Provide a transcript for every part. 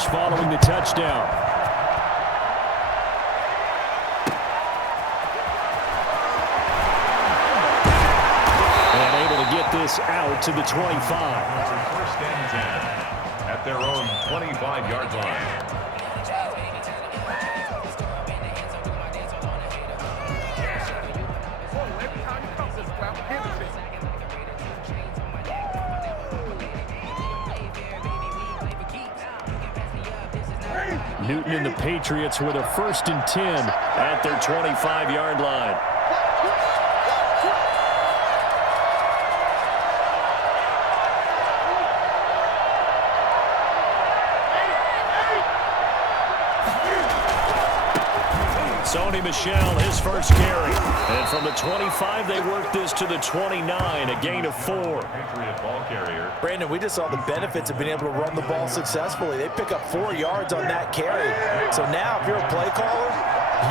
yards following the touchdown. And able to get this out to the 25. First and 10 at their own 25-yard line. Newton and the Patriots with a 1st and 10 at their 25-yard line. Sony Michel, his first carry. And from the 25, they work this to the 29, a gain of 4. Patriot ball carrier. Brandon, we just saw the benefits of being able to run the ball successfully. They pick up 4 yards on that carry. So now, if you're a play caller,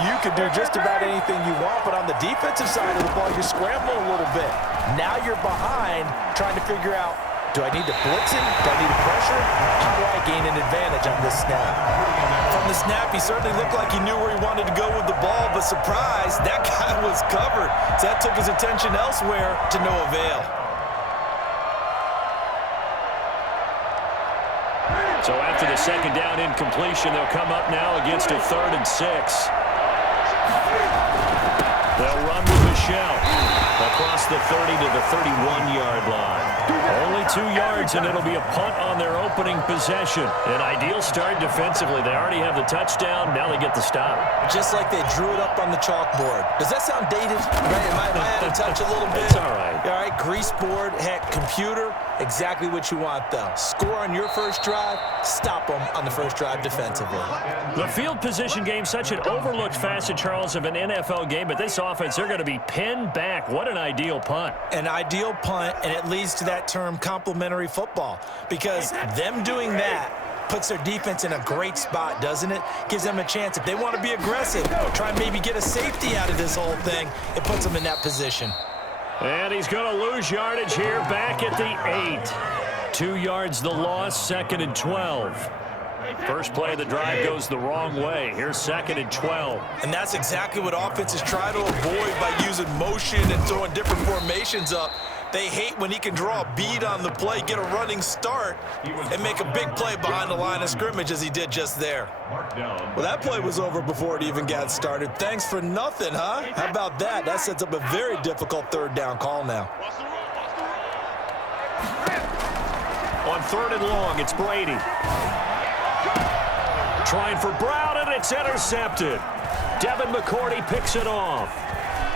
you can do just about anything you want. But on the defensive side of the ball, you're scrambling a little bit. Now you're behind, trying to figure out, do I need to blitz him? Do I need to pressure? How do I gain an advantage on this snap? From the snap, he certainly looked like he knew where he wanted to go with the ball, but surprise, that guy was covered. So that took his attention elsewhere to no avail. So after the 2nd down incompletion, they'll come up now against a 3rd and 6. They'll run with Michel across the 30 to the 31-yard line. Only 2 yards, and it'll be a punt on their opening possession. An ideal start defensively. They already have the touchdown. Now they get the stop. Just like they drew it up on the chalkboard. Does that sound dated? Right? Am I out of touch a little bit? It's all right. All right, grease board, heck, computer, exactly what you want, though. Score on your first drive, stop them on the first drive defensively. The field position game, such an overlooked facet, Charles, of an NFL game, but this offense, they're going to be pinned back. What an ideal punt. An ideal punt, and it leads to that term complementary football, because them doing that puts their defense in a great spot, doesn't it? Gives them a chance. If they want to be aggressive, try and maybe get a safety out of this whole thing, it puts them in that position. And he's going to lose yardage here back at the 8. 2 yards the loss, 2nd and 12. First play of the drive goes the wrong way. Here's 2nd and 12. And that's exactly what offenses try to avoid by using motion and throwing different formations up. They hate when he can draw a bead on the play, get a running start, and make a big play behind the line of scrimmage as he did just there. Well, that play was over before it even got started. Thanks for nothing, huh? How about that? That sets up a very difficult 3rd down call now. On 3rd and long, it's Brady. Trying for Brown, and it's intercepted. Devin McCourty picks it off.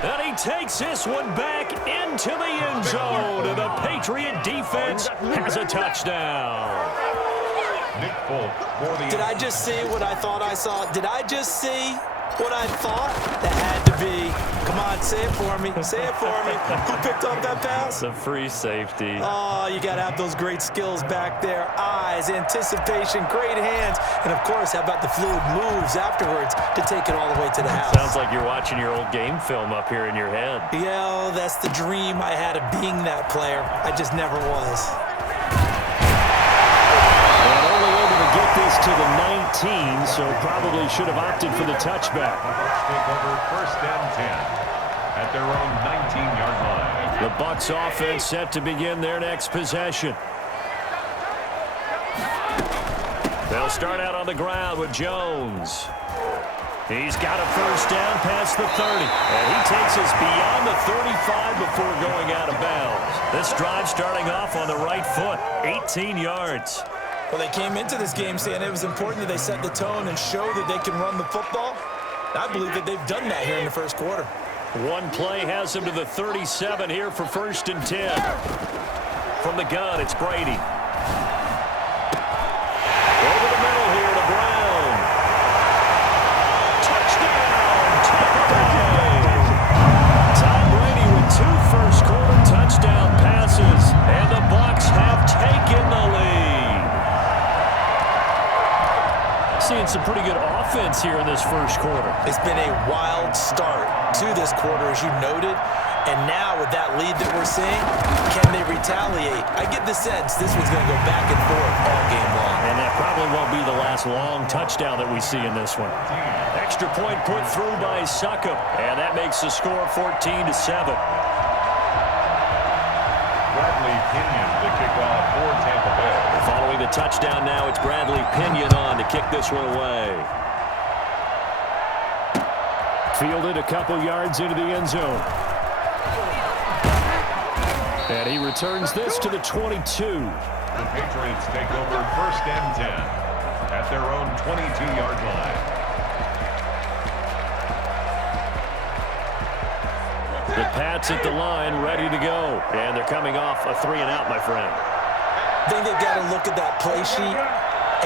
And he takes this one back into the end zone, and the Patriot defense has a touchdown. Did I just see what I thought I saw? Did I just see what I thought? That had to be. Come on, say it for me. Say it for me. Who picked up that pass? The free safety. Oh, you got to have those great skills back there. Eyes, anticipation, great hands. And, of course, how about the fluid moves afterwards to take it all the way to the house? Sounds like you're watching your old game film up here in your head. Yeah, that's the dream I had of being that player. I just never was. And only able to get this to the 19, so probably should have opted for the touchback. Take over 1st and 10 at their own 19-yard line. The Bucs offense set to begin their next possession. They'll start out on the ground with Jones. He's got a 1st down past the 30, and he takes us beyond the 35 before going out of bounds. This drive starting off on the right foot, 18 yards. Well, they came into this game saying it was important that they set the tone and show that they can run the football. I believe that they've done that here in the first quarter. One play has him to the 37 here for 1st and 10. From the gun, it's Brady. Over the middle here to Brown. Touchdown, Tampa Bay. Tom Brady with 2 first-quarter touchdown passes, and the Bucs have taken the lead. Seeing some pretty good offense here in this first quarter. It's been a wild start to this quarter, as you noted. And now with that lead that we're seeing, can they retaliate? I get the sense this one's going to go back and forth all game long. And that probably won't be the last long touchdown that we see in this one. Extra point put through by Succop, and that makes the score 14-7. Bradley Pinion, the kickoff for Tampa Bay. Following the touchdown now, it's Bradley Pinion on to kick this one away. Fielded a couple yards into the end zone. And he returns this to the 22. The Patriots take over 1st and 10 at their own 22-yard line. The Pats at the line, ready to go. And they're coming off a 3-and-out, my friend. I think they've got to look at that play sheet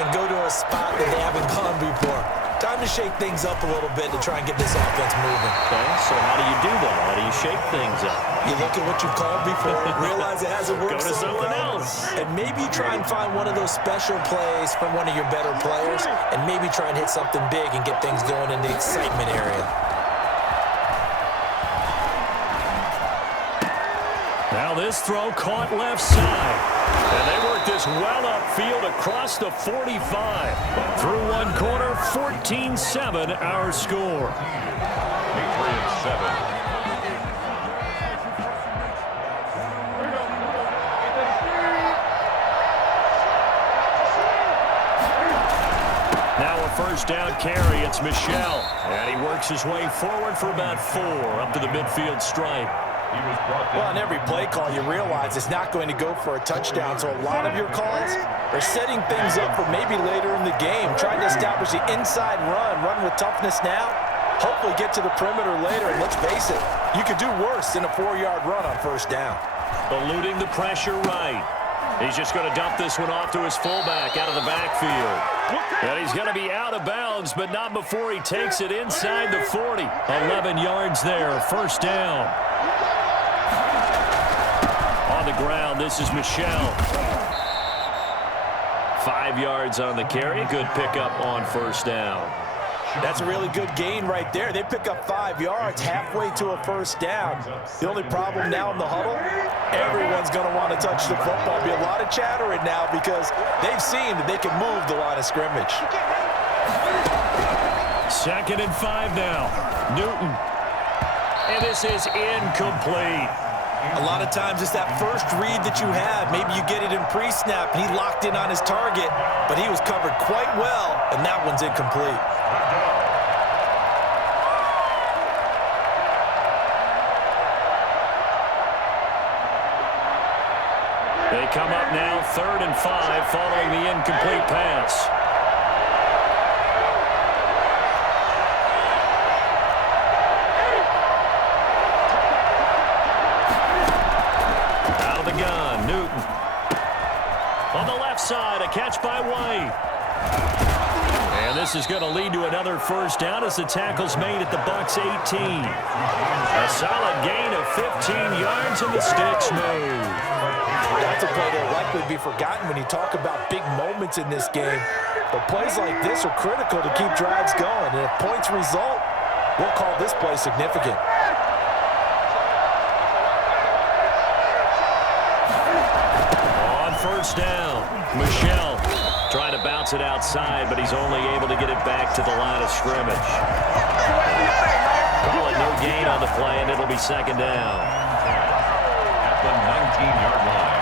and go to a spot that they haven't gone before. Time to shake things up a little bit to try and get this offense moving. Okay, so how do you do that? How do you shake things up? You look at what you've called before, realize it hasn't worked. Go to something else. And maybe try and find one of those special plays from one of your better players, and maybe try and hit something big and get things going in the excitement area. Now this throw caught left side. And they work this well upfield across the 45. Through one corner, 14-7 our score. Patriots 7. Now a first down carry, it's Michel. And he works his way forward for about 4 up to the midfield stripe. Well, on every play call, you realize it's not going to go for a touchdown, so a lot of your calls are setting things up for maybe later in the game, trying to establish the inside run with toughness now, hopefully get to the perimeter later, and let's face it, you could do worse than a 4-yard run on first down. Eluding the pressure right. He's just going to dump this one off to his fullback out of the backfield. And he's going to be out of bounds, but not before he takes it inside the 40. 11 yards there, first down. On the ground, this is Michel. 5 yards on the carry. Good pickup on first down. That's a really good gain right there. They pick up 5 yards halfway to a first down. The only problem now in the huddle, everyone's going to want to touch the football. Be a lot of chattering now because they've seen that they can move the line of scrimmage. 2nd and 5 now. Newton. And this is incomplete. A lot of times it's that first read that you have. Maybe you get it in pre-snap, and he locked in on his target, but he was covered quite well, and that one's incomplete. They come up now 3rd and 5 following the incomplete pass. Gun, Newton. On the left side, a catch by White. And this is going to lead to another first down as the tackle's made at the Bucs 18. A solid gain of 15 yards and the sticks move. That's a play that will likely be forgotten when you talk about big moments in this game. But plays like this are critical to keep drives going. And if points result, we'll call this play significant. First down. Michel trying to bounce it outside, but he's only able to get it back to the line of scrimmage. Call it no gain on the play, and it'll be 2nd down. At the 19-yard line.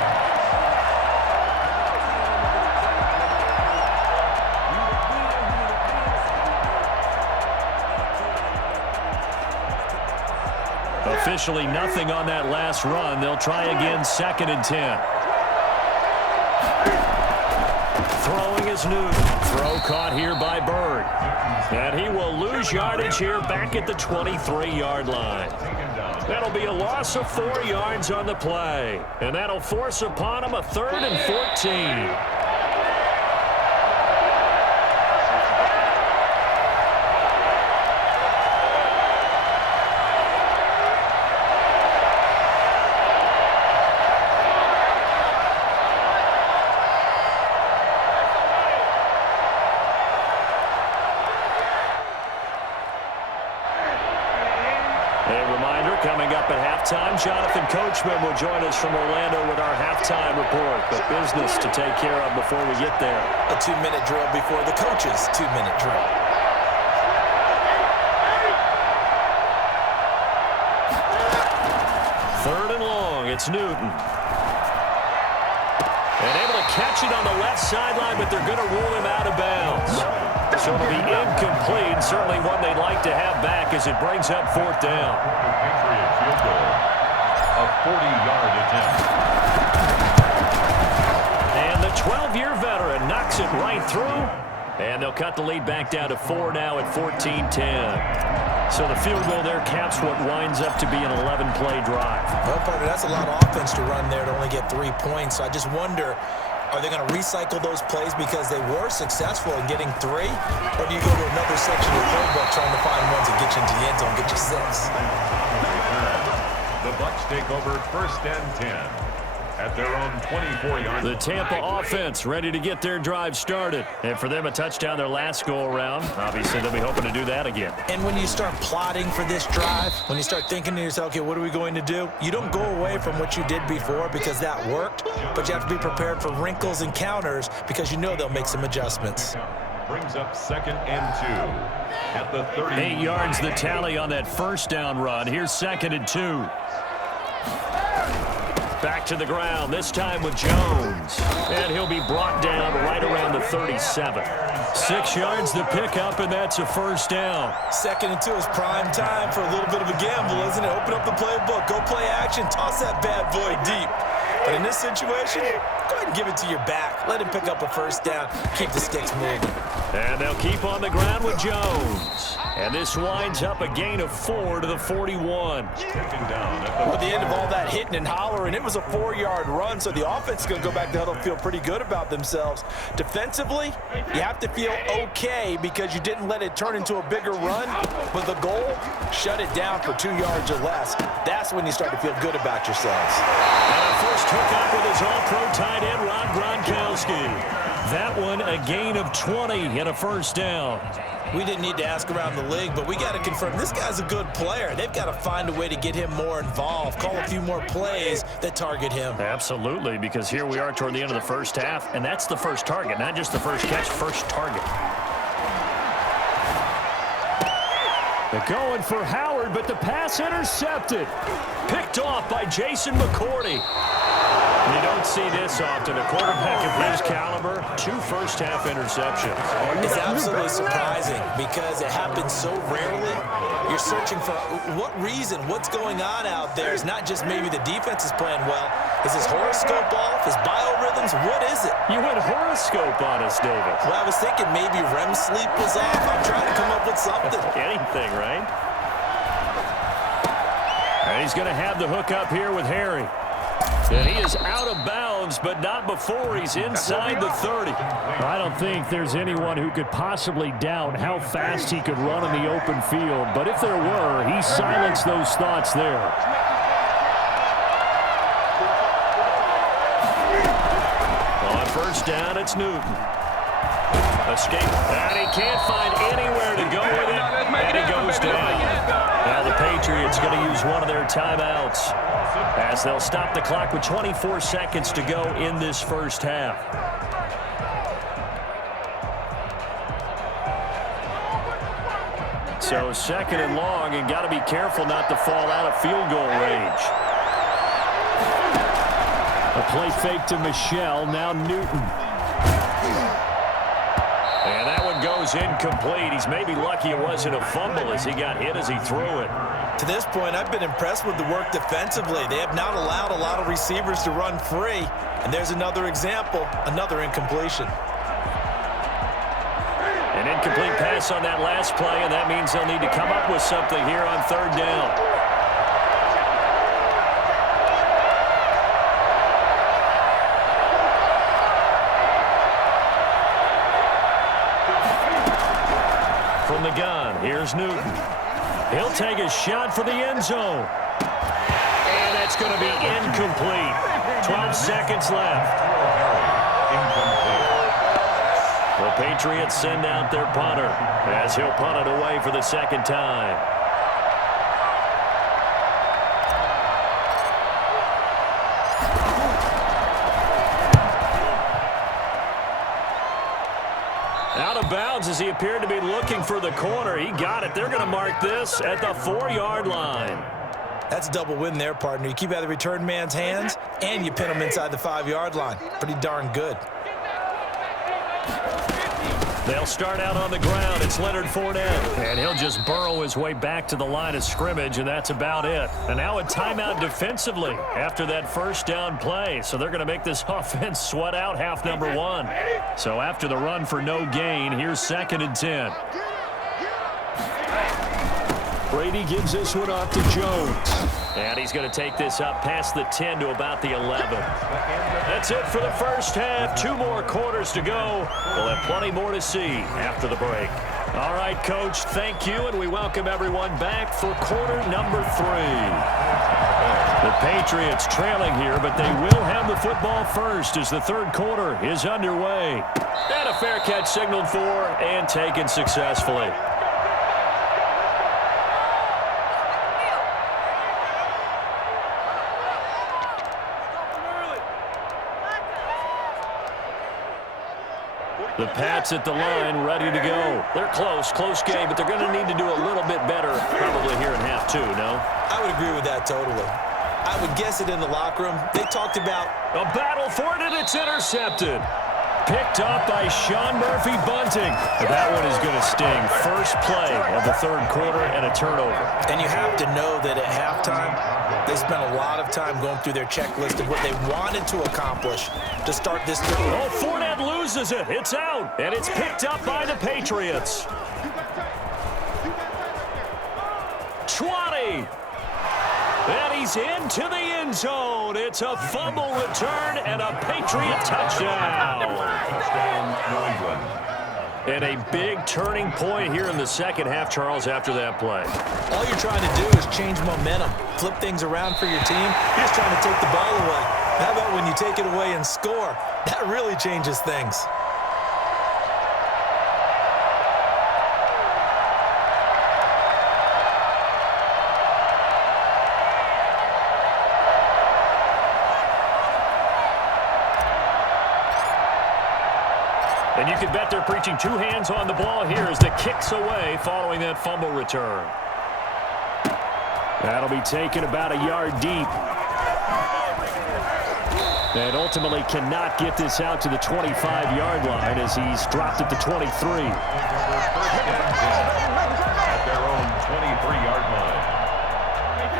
Officially nothing on that last run. They'll try again 2nd and 10. Throwing is Newton. Throw caught here by Bird. And he will lose yardage here back at the 23-yard line. That'll be a loss of 4 yards on the play. And that'll force upon him a 3rd and 14. coming up at halftime. Jonathan Coachman will join us from Orlando with our halftime report. But business to take care of before we get there. A 2-minute drill before the coach's 2-minute drill. Third and long, it's Newton. And able to catch it on the left sideline, but they're going to rule him out of bounds. So it'll be incomplete, certainly one they'd like to have back as it brings up fourth down. Patriot field goal, a 40-yard attempt. And the 12-year veteran knocks it right through. And they'll cut the lead back down to 4 now at 14-10. So the field goal there caps what winds up to be an 11-play drive. Well, partner, that's a lot of offense to run there to only get 3 points. So I just wonder, are they going to recycle those plays because they were successful in getting 3? Or do you go to another section of the playbook trying to find ones that get you into the end zone, get you 6? The Bucs take over first and 10 at their own 24-yard line. The Tampa offense ready to get their drive started. And for them, a touchdown their last go-around. Obviously, they'll be hoping to do that again. And when you start plotting for this drive, when you start thinking to yourself, okay, what are we going to do? You don't go away from what you did before because that worked, but you have to be prepared for wrinkles and counters because you know they'll make some adjustments. Brings up 2nd and 2 at the 30. 8 yards the tally on that first down run. Here's 2nd and 2. Back to the ground, this time with Jones. And he'll be brought down right around the 37. 6 yards the pickup, and that's a first down. 2nd and 2 is prime time for a little bit of a gamble, isn't it? Open up the playbook, go play action, toss that bad boy deep. But in this situation, go ahead and give it to your back. Let him pick up a first down, keep the sticks moving. And they'll keep on the ground with Jones. And this winds up a gain of 4 to the 41. Taken down At the end of all that hitting and hollering, it was a 4-yard run, so the offense is going to go back to huddle and feel pretty good about themselves. Defensively, you have to feel okay because you didn't let it turn into a bigger run, but the goal, shut it down for 2 yards or less. That's when you start to feel good about yourselves. And our first hookup with his all-pro tight end, Rob Gronkowski. That one, a gain of 20 and a first down. We didn't need to ask around the league, but we got to confirm this guy's a good player. They've got to find a way to get him more involved, call a few more plays that target him. Absolutely, because here we are toward the end of the first half, and that's the first target, not just the first catch, first target. They're going for Howard, but the pass intercepted. Picked off by Jason McCourty. You don't see this often. A quarterback of his caliber, 2 first-half interceptions. It's absolutely surprising because it happens so rarely. You're searching for what reason, what's going on out there. It's not just maybe the defense is playing well. Is his horoscope off? His biorhythms? What is it? You went horoscope on us, David. Well, I was thinking maybe REM sleep was off. I'm trying to come up with something. Anything, right? And he's going to have the hook up here with Harry. And he is out of bounds, but not before he's inside the 30. I don't think there's anyone who could possibly doubt how fast he could run in the open field. But if there were, he silenced those thoughts there. On first down, it's Newton. Escape, and he can't find anywhere to go with it, and he goes down. Now the Patriots going to use one of their timeouts as they'll stop the clock with 24 seconds to go in this first half. So 2nd and long, and got to be careful not to fall out of field goal range. A play fake to Michelle, now Newton. And that one goes incomplete. He's maybe lucky it wasn't a fumble as he got hit as he threw it. To this point, I've been impressed with the work defensively. They have not allowed a lot of receivers to run free. And there's another example, another incompletion. An incomplete pass on that last play, and that means they'll need to come up with something here on 3rd down. From the gun, here's Newton. He'll take a shot for the end zone. And that's going to be incomplete. 12 seconds left. The Patriots send out their punter as he'll punt it away for the 2nd time. out of bounds as he appeared to be looking for the corner. He got it. They're going to mark this at the 4-yard line. That's a double win there, partner. You keep out of the return man's hands, and you pin him inside the 5-yard line. Pretty darn good. They'll start out on the ground. It's Leonard Fournette. And he'll just burrow his way back to the line of scrimmage, and that's about it. And now a timeout defensively after that first down play. So they're going to make this offense sweat out half number 1. So after the run for no gain, here's 2nd and 10. Brady gives this one off to Jones. And he's going to take this up past the 10 to about the 11. That's it for the first half. 2 more quarters to go. We'll have plenty more to see after the break. All right, Coach, thank you, and we welcome everyone back for quarter number 3. The Patriots trailing here, but they will have the football first as the third quarter is underway. And a fair catch signaled for and taken successfully. The Pats at the line, ready to go. They're close game, but they're going to need to do a little bit better probably here in half 2, no? I would agree with that totally. I would guess it in the locker room. They talked about a battle for it, and it's intercepted. Picked up by Sean Murphy-Bunting. That one is going to sting. First play of the third quarter and a turnover. And you have to know that at halftime, they spent a lot of time going through their checklist of what they wanted to accomplish to start this third. Oh, Fournette loses it. It's out, and it's picked up by the Patriots. 20. And he's into the end zone. It's a fumble return and a Patriot touchdown. And a big turning point here in the second half, Charles, after that play. All you're trying to do is change momentum, flip things around for your team. You're just trying to take the ball away. How about when you take it away and score? That really changes things. And you can bet they're preaching 2 hands on the ball here as the kick's away following that fumble return. That'll be taken about a yard deep. And ultimately cannot get this out to the 25-yard line as he's dropped at the 23. At their own 23-yard line.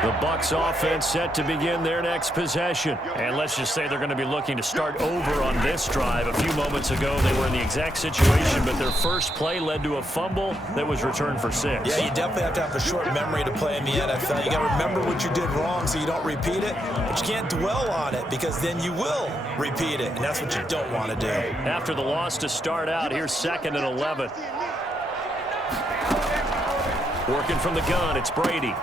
The Bucs offense set to begin their next possession. And let's just say they're going to be looking to start over on this drive. A few moments ago, they were in the exact situation, but their first play led to a fumble that was returned for 6. Yeah, you definitely have to have a short memory to play in the NFL. You got to remember what you did wrong so you don't repeat it, but you can't dwell on it because then you will repeat it, and that's what you don't want to do. After the loss to start out, here's 2nd and 11. Working from the gun, it's Brady.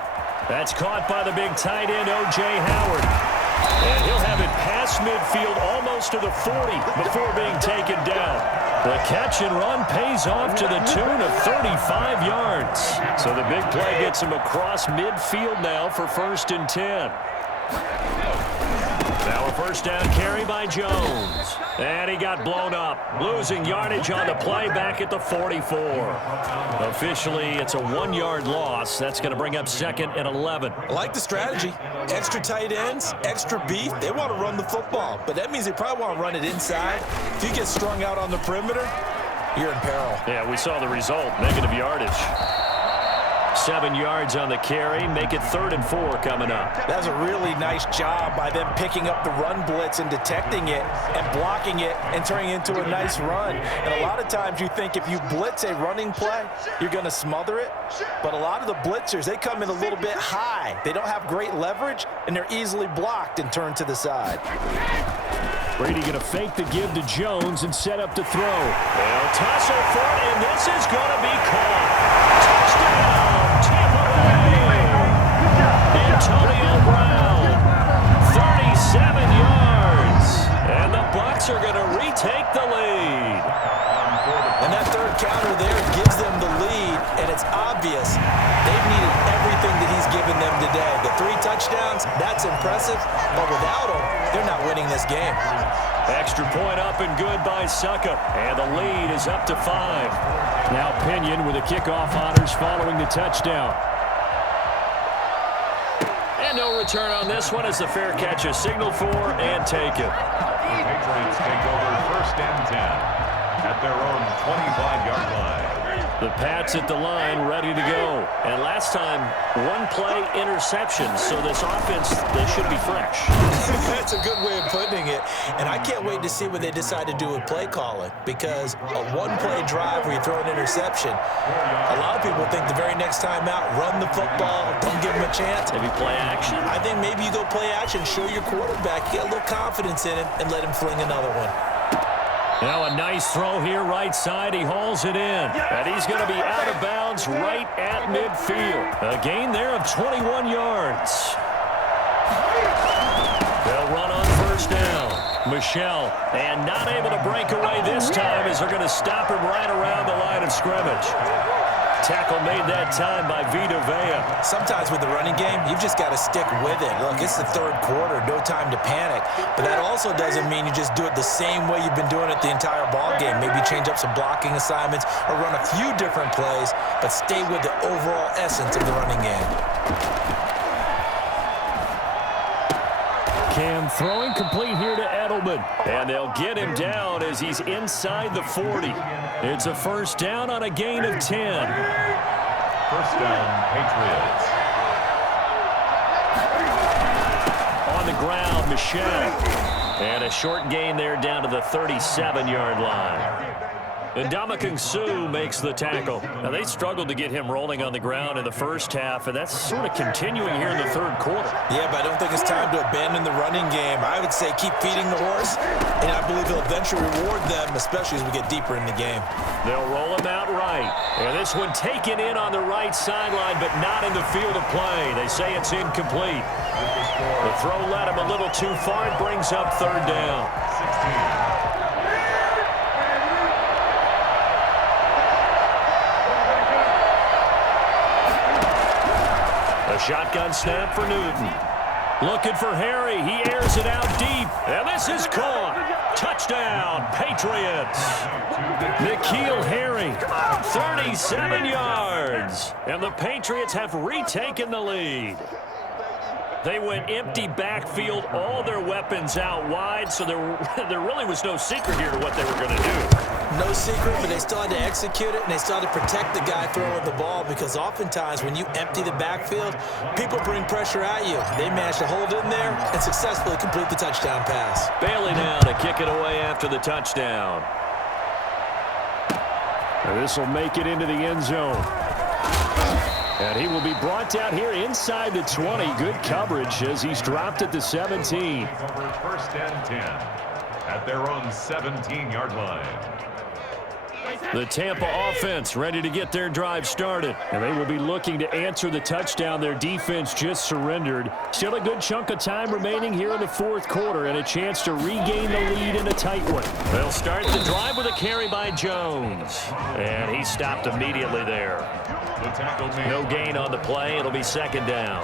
That's caught by the big tight end, O.J. Howard. And he'll have it past midfield almost to the 40 before being taken down. The catch and run pays off to the tune of 35 yards. So the big play gets him across midfield now for 1st and 10. Now a first down carry by Jones. And he got blown up, losing yardage on the play back at the 44. Officially, it's a 1-yard loss. That's going to bring up 2nd and 11. I like the strategy. Extra tight ends, extra beef. They want to run the football, but that means they probably want to run it inside. If you get strung out on the perimeter, you're in peril. Yeah, we saw the result, negative yardage. 7 yards on the carry, make it 3rd and 4 coming up. That's a really nice job by them picking up the run blitz and detecting it and blocking it and turning it into a nice run. And a lot of times you think if you blitz a running play, you're going to smother it. But a lot of the blitzers, they come in a little bit high. They don't have great leverage, and they're easily blocked and turned to the side. Brady going to fake the give to Jones and set up to throw. They'll tussle for it, and this is going to be caught. Touchdown, Tampa Bay. Antonio Brown, 37 yards. And the Bucs are going to retake the lead. And that third counter there gives them the lead, and it's obvious they've needed everything that he's given them today. The 3 touchdowns, that's impressive, but without him, they're not winning this game. Extra point up and good by Succa. And the lead is up to 5. Now Pinion with the kickoff honors following the touchdown. And no return on this one as the fair catch is signaled for and taken. The Patriots take over 1st and 10 at their own 25-yard line. The Pats at the line, ready to go. And last time, one-play interception. So this offense, they should be fresh. That's a good way of putting it. And I can't wait to see what they decide to do with play calling. Because a one-play drive where you throw an interception, a lot of people think the very next time out, run the football, don't give them a chance. Maybe play action. I think maybe you go play action, show your quarterback, get a little confidence in him, and let him fling another one. Now a nice throw here, right side. He hauls it in. And he's going to be out of bounds right at midfield. A gain there of 21 yards. They'll run on 1st down. Michelle, and not able to break away this time as they're going to stop him right around the line of scrimmage. Tackle made that time by Vita Vea. Sometimes with the running game, you've just got to stick with it. Look, it's the 3rd quarter, no time to panic. But that also doesn't mean you just do it the same way you've been doing it the entire ball game. Maybe change up some blocking assignments or run a few different plays, but stay with the overall essence of the running game. Cam throwing complete here to Edelman. And they'll get him down as he's inside the 40. It's a 1st down on a gain of 10. 1st down, Patriots. On the ground, Michelle. And a short gain there down to the 37-yard line. And Ndamukong Suh makes the tackle. Now, they struggled to get him rolling on the ground in the 1st half, and that's sort of continuing here in the 3rd quarter. Yeah, but I don't think it's time to abandon the running game. I would say keep feeding the horse, and I believe he'll eventually reward them, especially as we get deeper in the game. They'll roll him out right. And this one taken in on the right sideline, but not in the field of play. They say it's incomplete. The throw led him a little too far. It brings up 3rd down. 16. A shotgun snap for Newton. Looking for Harry. He airs it out deep. And this is caught. Touchdown, Patriots. N'Keal Harry, 37 yards. And the Patriots have retaken the lead. They went empty backfield, all their weapons out wide, so there really was no secret here to what they were going to do. No secret, but they still had to execute it, and they still had to protect the guy throwing the ball, because oftentimes when you empty the backfield, people bring pressure at you. They managed to hold in there and successfully complete the touchdown pass. Bailey now to kick it away after the touchdown. This will make it into the end zone. And he will be brought down here inside the 20. Good coverage as he's dropped at the 17. Over 1st and 10 at their own 17-yard line. The Tampa offense ready to get their drive started. And they will be looking to answer the touchdown their defense just surrendered. Still a good chunk of time remaining here in the 4th quarter and a chance to regain the lead in a tight one. They'll start the drive with a carry by Jones. And he stopped immediately there. No gain on the play. It'll be 2nd down.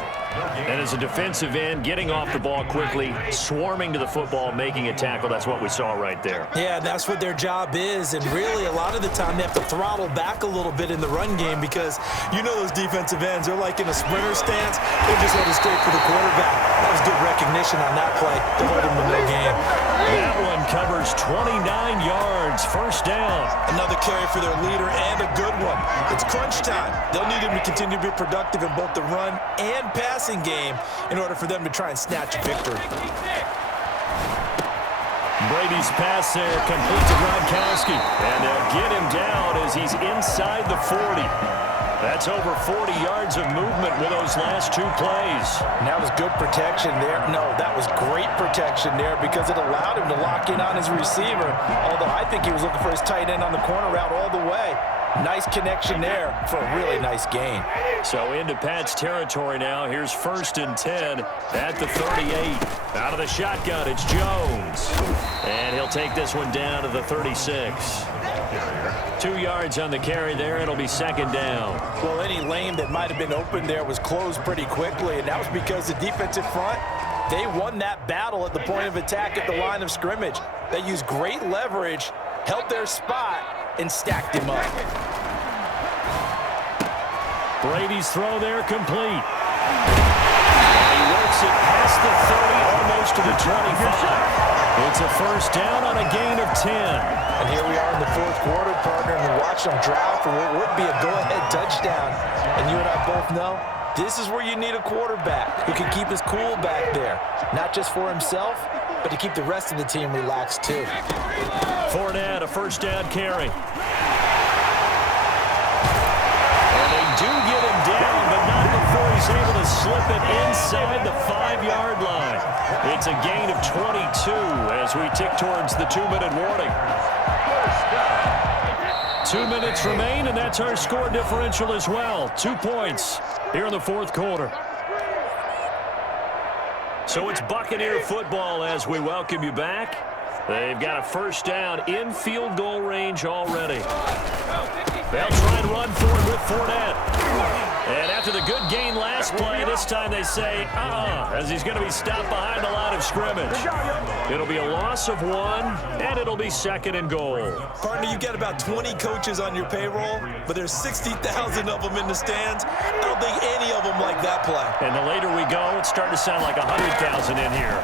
And as a defensive end, getting off the ball quickly, swarming to the football, making a tackle. That's what we saw right there. Yeah, that's what their job is. And really, a lot of the time, they have to throttle back a little bit in the run game, because you know those defensive ends, they're like in a sprinter stance. They just headed straight for the quarterback. That was good recognition on that play to hold him to no gain. That one covers 29 yards. 1st down. Another carry for their leader, and a good one. It's crunch time. They'll need him to continue to be productive in both the run and passing game in order for them to try and snatch a victory. Brady's pass there complete to Gronkowski. And they'll get him down as he's inside the 40. That's over 40 yards of movement with those last 2 plays. And that was good protection there. No, that was great protection there, because it allowed him to lock in on his receiver. Although I think he was looking for his tight end on the corner route all the way. Nice connection there for a really nice gain. So into Pat's territory now. Here's 1st and 10 at the 38. Out of the shotgun, it's Jones. And he'll take this one down to the 36. 2 yards on the carry there. It'll be 2nd down. Well, any lane that might have been open there was closed pretty quickly, and that was because the defensive front, they won that battle at the point of attack at the line of scrimmage. They used great leverage, held their spot, and stacked him up. Brady's throw there complete. And he works it past the 30, almost to the 25. It's a first down on a gain of 10. And here we are in the fourth quarter, partner, and we watched them drive for what would be a go-ahead touchdown. And you and I both know this is where you need a quarterback who can keep his cool back there, not just for himself, but to keep the rest of the team relaxed too. Fournette, a first down carry. And they do get him down, but not before he's able to slip it inside the 5-yard line. It's a gain of 22 as we tick towards the 2-minute warning. 2 minutes remain, and that's our score differential as well. 2 points here in the fourth quarter. So it's Buccaneer football as we welcome you back. They've got a first down in field goal range already. They'll try and run for it with Fournette. And after the good gain last play, this time they say, as he's going to be stopped behind the line of scrimmage. It'll be a loss of 1, and it'll be second and goal. Partner, you've got about 20 coaches on your payroll, but there's 60,000 of them in the stands. I don't think any of them like that play. And the later we go, it's starting to sound like 100,000 in here.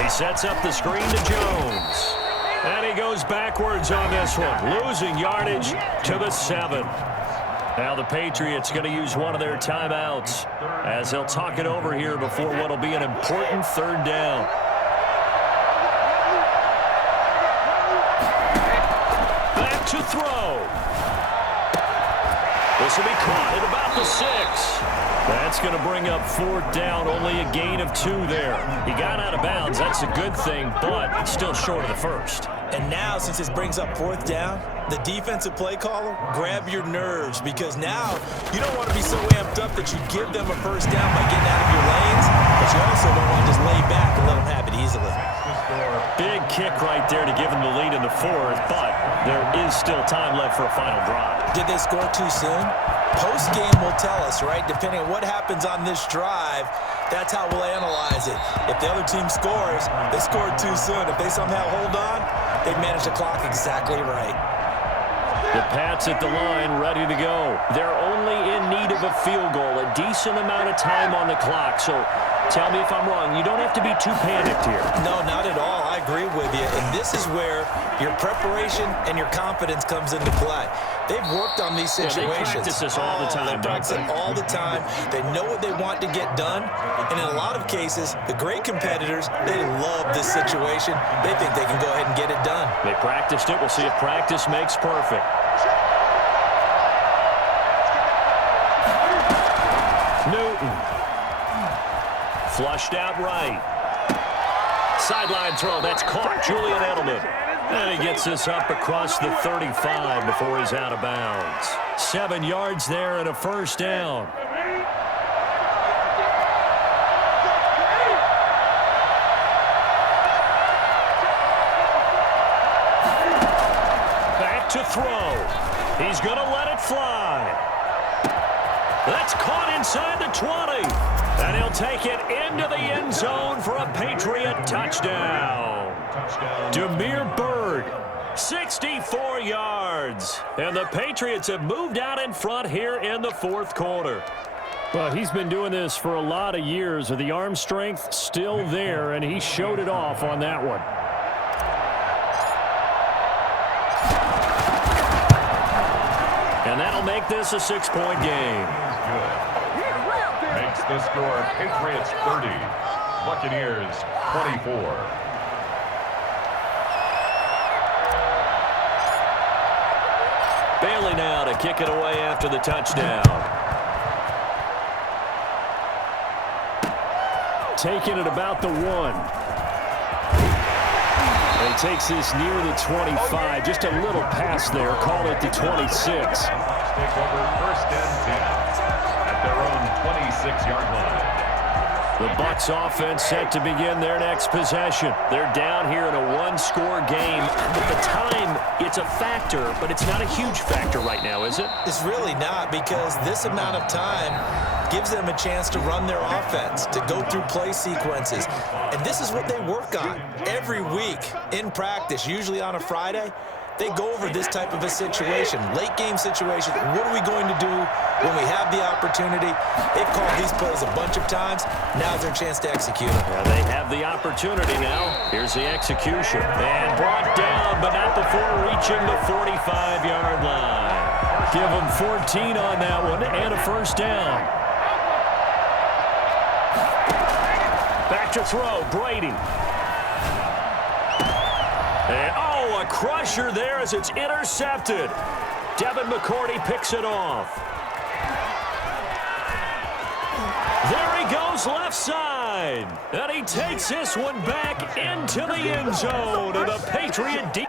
He sets up the screen to Jones. And he goes backwards on this one, losing yardage to the 7. Now the Patriots going to use one of their timeouts as they'll talk it over here before what will be an important third down. Back to throw. This will be caught at about the 6. That's going to bring up fourth down, only a gain of 2 there. He got out of bounds. That's a good thing, but still short of the first. And now, since this brings up fourth down, the defensive play caller, grab your nerves, because now you don't want to be so amped up that you give them a first down by getting out of your lanes, but you also don't want to just lay back and let them have it easily. Big kick right there to give them the lead in the fourth, but there is still time left for a final drive. Did they score too soon? Post-game will tell us, right? Depending on what happens on this drive, that's how we'll analyze it. If the other team scores, they scored too soon. If they somehow hold on, they manage the clock exactly right. The Pats at the line, ready to go. They're only in need of a field goal, a decent amount of time on the clock. So tell me if I'm wrong. You don't have to be too panicked here. No, not at all. I agree with you. And this is where your preparation and your confidence comes into play. They've worked on these situations. They practice this all the time. They practice it all the time. They know what they want to get done. And in a lot of cases, the great competitors, they love this situation. They think they can go ahead and get it done. They practiced it. We'll see if practice makes perfect. Newton. Flushed out right. Sideline throw. That's caught. Julian Edelman. And he gets this up across the 35 before he's out of bounds. 7 yards there and a first down. Back to throw. He's going to let it fly. That's caught inside the 20. And he'll take it into the end zone for a Patriot touchdown. Demir Bird, 64 yards. And the Patriots have moved out in front here in the fourth quarter. Well, he's been doing this for a lot of years with the arm strength still there, and he showed it off on that one. And that'll make this a 6-point game. Makes the score Patriots 30, Buccaneers 24. Bailey now to kick it away after the touchdown. Taking it about the 1. And he takes this near the 25. Just a little pass there. Call it the 26. Take over first and 10 at their own 26-yard line. The Bucs offense set to begin their next possession. They're down here in a 1-score game. At the time, it's a factor, but it's not a huge factor right now, is it? It's really not, because this amount of time, gives them a chance to run their offense, to go through play sequences. And this is what they work on every week in practice, usually on a Friday. They go over this type of a situation, late game situation. What are we going to do when we have the opportunity? They've called these plays a bunch of times. Now's their chance to execute them. Yeah, they have the opportunity now. Here's the execution. And brought down, but not before reaching the 45-yard line. Give them 14 on that one and a first down. Back to throw, Brady. And, a crusher there as it's intercepted. Devin McCourty picks it off. There he goes left side. And he takes this one back into the end zone. And the Patriot deep.